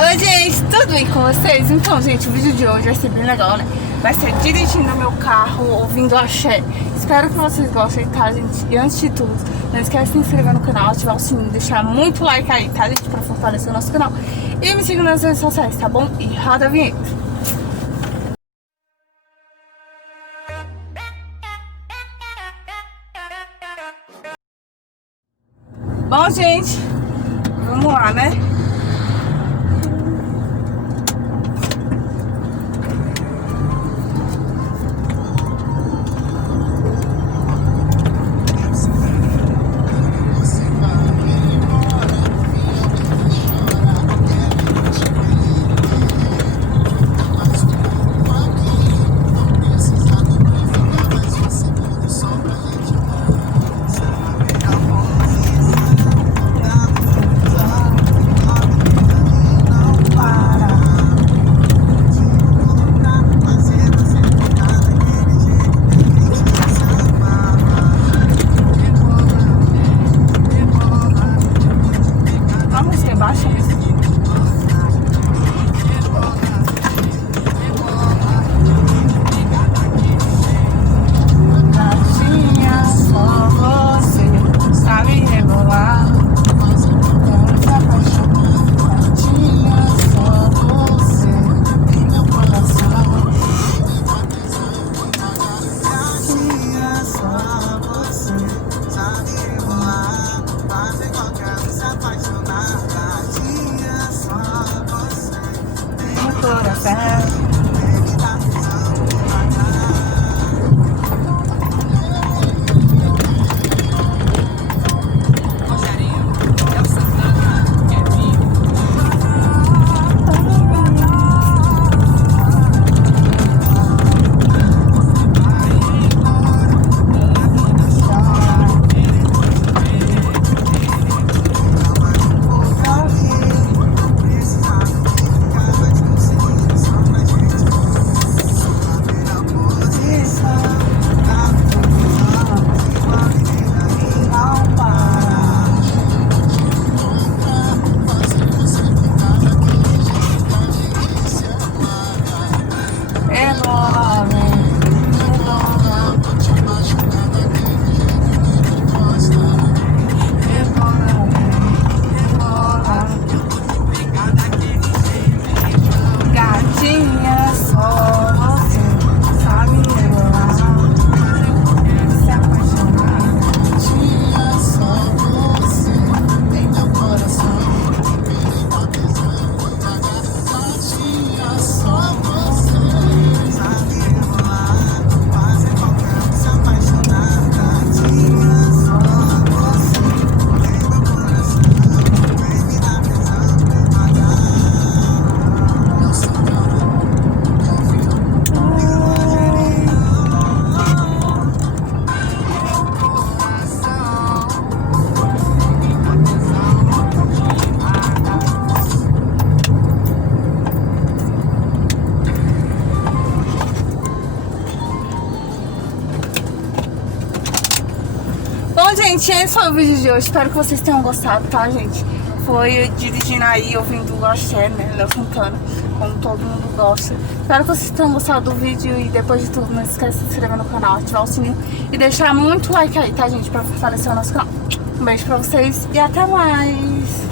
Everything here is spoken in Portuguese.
Oi gente, tudo bem com vocês? Então gente, o vídeo de hoje vai ser bem legal, né? Vai ser dirigindo meu carro, ouvindo axé. Espero que vocês gostem, tá gente? E antes de tudo, não esquece de se inscrever no canal, ativar o sininho, deixar muito like aí, tá gente? Pra fortalecer o nosso canal. E me siga nas redes sociais, tá bom? E roda a vinheta. Bom gente, vamos lá, né? Bom, gente, esse foi o vídeo de hoje. Espero que vocês tenham gostado, tá, gente? Foi dirigindo aí, ouvindo o axé, né? Léo Santana, como todo mundo gosta. Espero que vocês tenham gostado do vídeo. E depois de tudo, não esqueça de se inscrever no canal, ativar o sininho e deixar muito like aí, tá, gente? Pra fortalecer o nosso canal. Um beijo pra vocês e até mais!